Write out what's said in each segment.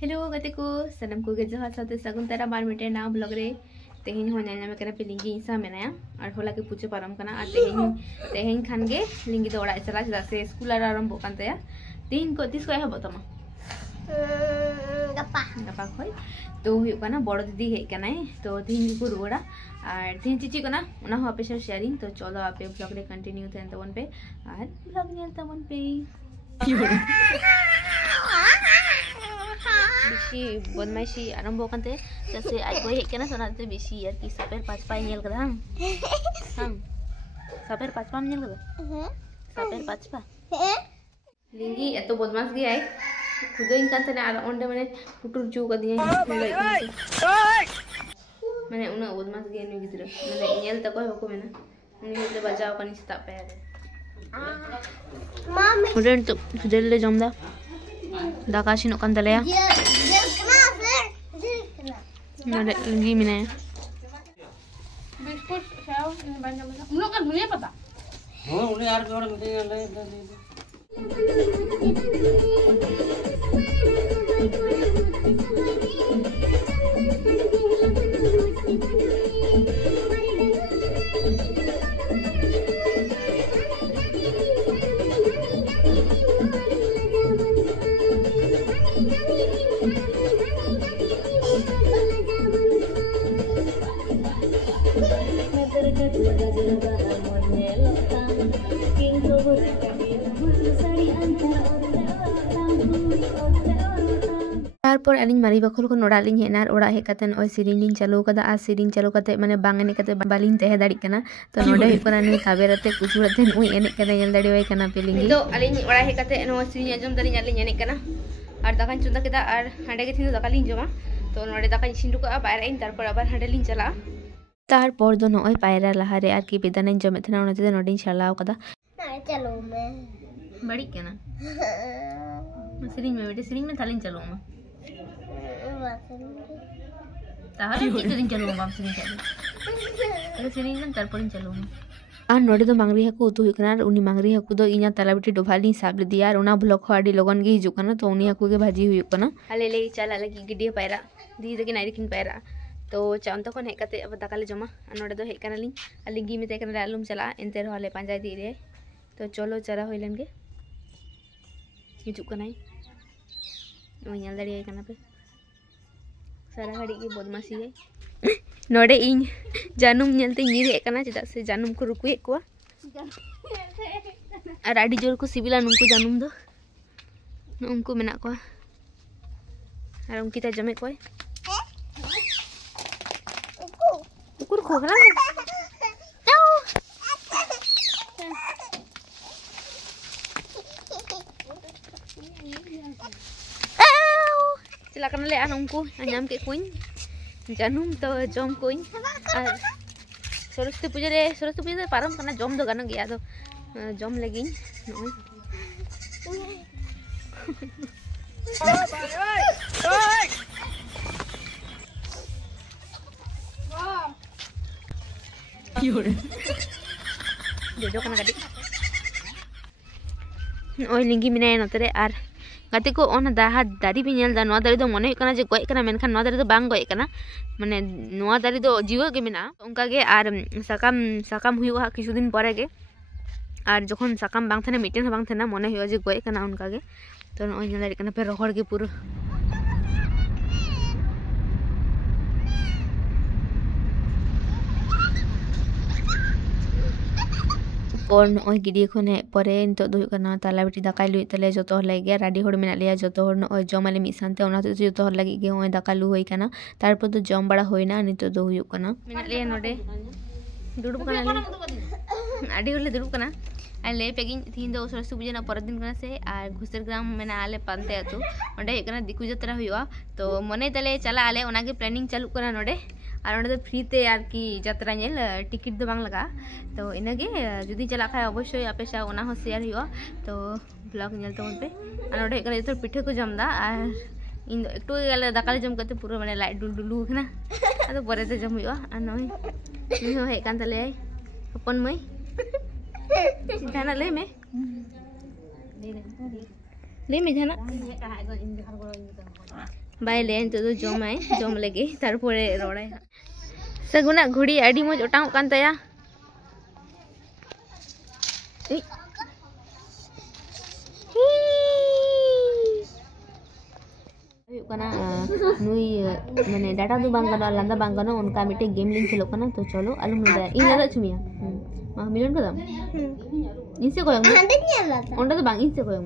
hello गते को सनम को जोहार साथे सगुन तारा बार मिटे ना ब्लॉग रे तेहेन हो नाम करा पे लिंगी इंसा मेनाया और होला के पूछे पारम कना और तेहेन खान गे लिंगी दो ओड़ा चला चला से स्कूल आरंभ कान तया तेहेन को तिस को हबो तमा गप्पा गप्पा खोय तो हुई कना बड़ दीदी हे कनाय तो तेहेन को रुड़ा और तेहेन चिची कना उना हो आपे शेयरिंग तो चलो आपे ब्लॉग रे कंटिन्यू थेन तवन पे और ब्लॉग नेल तवन पे बेसी बदमाशी आरंभ कानते जैसे आज कोई हेकना सोनाते बेसी यार की सपेर पाचपाय नेल कदा हम सपेर पाचपा नेल कदा सपेर पाचपा लिंगी एतो बदमाश गे आय खुदोइन कानते ना आर ओंडे माने पुटुर जू कदिया माने उना बदमाश गे नु गिद्र माने नेल तको होको मेना उनी ते बजाव कनी सता पे मामी उडन तो जल्दी जमदा दाका सिनो कान तलेया नडे लगी मिने बिस्कुट सेव बन जमदा उनो का दुनिया पता हां उन्हें यार जोड़ मिटे ले तारपर अलिंग मारी बखल को ओड़ा लिंग हेना ओड़ा हे कतन ओय सिरिंग चालू कदा आ सिरिंग चालू कते माने बांग एने कते बालिंग तहे दाड़ी कना तो नोडे हे कना नी काबेरते कुचुरते नुई एने कना येल दाड़ी वाई कना पेलिंग तो अलिंग ओड़ा हे कते नो सिरिंग अजम दाड़ी अलिंग एने कना और दाकान चुंदा केदा और हांडे के थिनो दाका लिंग जमा तो नोडे दाका इसिन रुका बाहर इन तारपर आबार हांडे लिंग चला तारपर दो नोय पायरा लहारे आर की बेदाना जमे थना ओनते नोडे चलाव कदा चलो मैं बड़ी कना सिरिंग में बेटे सिरिंग में थालिंग चलो मैं ताहर कितने दिन चलो बाप सिरिंग चलो अरे सिरिंग में तारपर चलो और नोडे दो मांगरी हकु उतु हुकना उनी मांगरी हकु दो इना तलाबटी डोभाली साब दिया और उना ब्लॉग को आडी लगन गे हिजुकना तो उनी हकु के भाजी हुकना हाले ले चला लगी गिडी पायरा दी दे के नारी किन पायरा तो चाउन तक हे कते अब दाकाले जमा नोडे दो हेकना लिंग अलिंगी में तेकना आलूम चला एनते रहले पांजाय दी रे तो चलो चला होइलन गे हिजुकनाई ओ नेल दाड़ी कना पे सारा घड़ी की बदमाशी है नोडे इन जानुम नेलते नीर हेकना चदा से जानुम को रुकुए को और आडी जोर को सिबिला नुंकु जानुम दो उनको मेना को और उनकी ता जमे कोय उकुर खोखला चला करना ले आन उनको नाम के कोइन जानूम तो जम कोइन सरस्वती पूजा पारम करना जम दो गाना गया तो जम लगी जो करना गाड़ी ओय लिंगी मिनाय नतरे आर गाते को ओना दाहा दारी भी नेल दा नोआ दारी दो मने कना जे गोय कना मेनखान नोआ दारी दो बांग गोय कना माने नोआ दारी दो जीव गे मेना उनका गे आर साकाम हुआ किछु दिन परे गे और जखन साकाम बांग थने मिटेन बांग थना मने हुआ जे गोय कना उनका गे तो नोय नेल दारी कना पे रोहड़ गे पूरा और नोय गिडी खने परे नितो दो कना ताला बेटी दाका लुई तले जतो हर लागे राडी होड़ मेना लिया जतो हर नोय जमाले मिसानते ओना तो जतो हर लागे गे ओय दाका लु होई कना तारपर तो जम बड़ा होइना नितो दो हुयु कना मेना लिया नोडे दुडुब कना ले आडी होले दुडुब कना आले पेगिन थिन दो सरस्वती पूजा ना पर दिन कना से आ घुसर ग्राम मेना आले पानते अतु ओंडे हे कना दिकु जत्रा हुयुआ तो मने तले चला आले ओना के प्लानिंग चालू कना नोडे और तो फ्री ते यार की जत्रा नेल टिकट दो बांग लगा तो इनगे जुदी चला खाय अवश्य आपे सा ओना हो शेयर हुआ तो ब्लॉग नेल तो पे और नोडे कना जतो पिठे को जमदा और इन एकटू गेले दाकाले जम करते पूरा माने लाइट डुलडुलु खना आदो परे ते जम हुआ और नय नी हो हे कान तले अपन मई जाना ले में बाय ले तो जमाय जम लगे तारपरे रोड़ाय सगुना घुड़ी आडी मज ओटांग कान ताया नुई माने डाटा दो बांग गानो लांदा बांग गानो उनका मिटे गेम लिंक खेलो कना तो चलो अलुम लदा इन लदा चुमिया मा मिलन कदम इनसे कोयम हंडे ᱧᱮᱞ लदा ओंडा तो बांग इनसे कोयम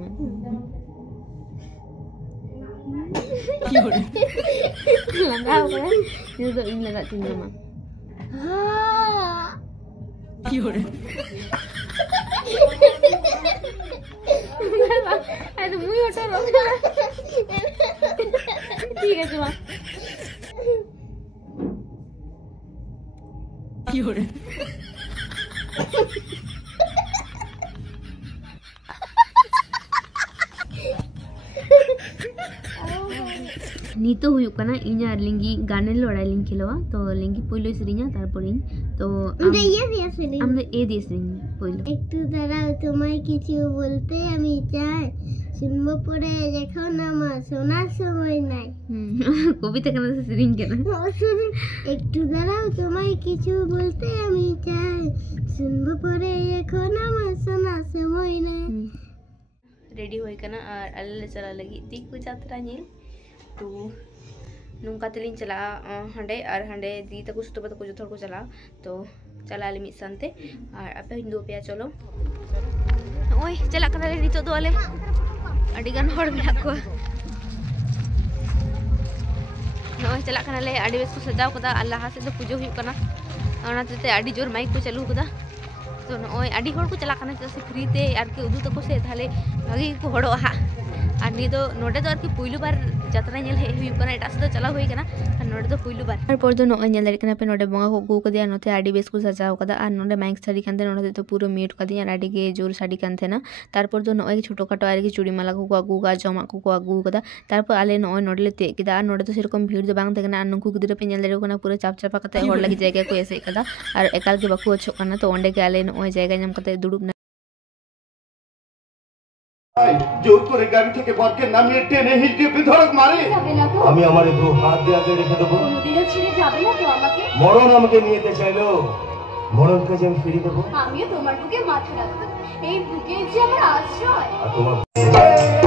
लंगा हो गया ये तो इन लदा चुमिया मा क्यों ಅದು ಮುಯಿ ಹೊಟ್ಟರು ठीक है जुमा क्यों नीतो हुई कना इना लिंगी गाने लड़ाई लिंग खेलवा तो लिंगी पहले सरिया तारपर इन तो हम ये दिया सरिया हम ए दिया सरिया पहले একটু দাঁড়াও তোমায় কিছু বলতে আমি চাই শুনবো পরে দেখো না মা শোনার সময় নাই কবিতা কেন সরিং কেন একটু দাঁড়াও তোমায় কিছু বলতে আমি চাই শুনবো পরে দেখো না মা শোনার সময় নাই रेडी होई कना और अल्ले चला लगी दिकु यात्रा नील तो नुका तेलिन चला हंडे और हंडे दी तक कुछ तो पता कुछ थोड़ा को चला तो चला ले मिट संते और आपे हिंदू पे चलो ओए चला कना ले नितो दो वाले अडी गान हड़ मेरा को ओए चला कना ले अडी बेस को सजाव कदा अल्लाह से तो पूजो हुई कना ओनाते अडी जोर माइक को चालू कदा तो नॉय अडी होड़ को चला कना से फ्री ते यार के उदू तको से थाले भागी को होड़ो हा और नी तो नोडे तो आरकी पुइलु बार यात्रा नेल हे हुई कना एटा से चला होई कना और नोडे तो पुइलु बार तारपर तो नॉय नेल दरे कना पे नोडे बंगा को गु कदिया नोते आडी बेस को सजाव कदा और नोडे माइक साड़ी कांते नोडे तो पूरा मीट कदिया आडी के जोर साड़ी कांते ना तारपर तो नॉय छोटो काटो आरकी चूड़ी माला को आगु का जमा को आगु कदा तारपर आले नॉय नोडले ते किदा और नोडे तो सेरकम भीड़ दो बांग तेकना और नुकु गिदरे पे नेल दरे कना पूरा चाप चापा कते होड़ लगी जायगा को ऐसे कदा और एकाल के बाकु अच्छो कना तो ओंडे के आले नॉय जायगा नाम कते दुडुब जोर करे गाड़ी থেকে বরকে নামিয়ে টেনে হিঁচড়ে বিধরক মারে আমি আমারে দু হাত দিয়ে আগে রেখে দেব নদীরে ছেড়ে যাবে না তো আমাকে মরণ আমাকে নিতে চাইলো মরণ কাজে আমি ফিরে দেব আমিও তোমার বুকে মাথা রাখব এই বুকে যে আমার আশ্রয় আর তোমার